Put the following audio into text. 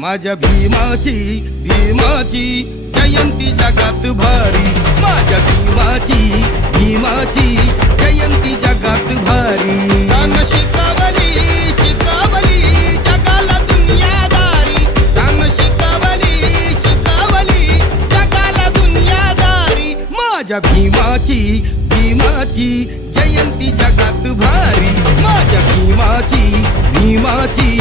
माझ्या भीमाची भीमाची जयंती जगात भारी, माझ्या भीमाची जयंती जगात भारी। तान शिकवली शिकवली जगाला दुनियादारी, तान शिकवली जगाला दुनियादारी। माझ्या भीमाची जयंती जगात भारी, माझ्या भीमाची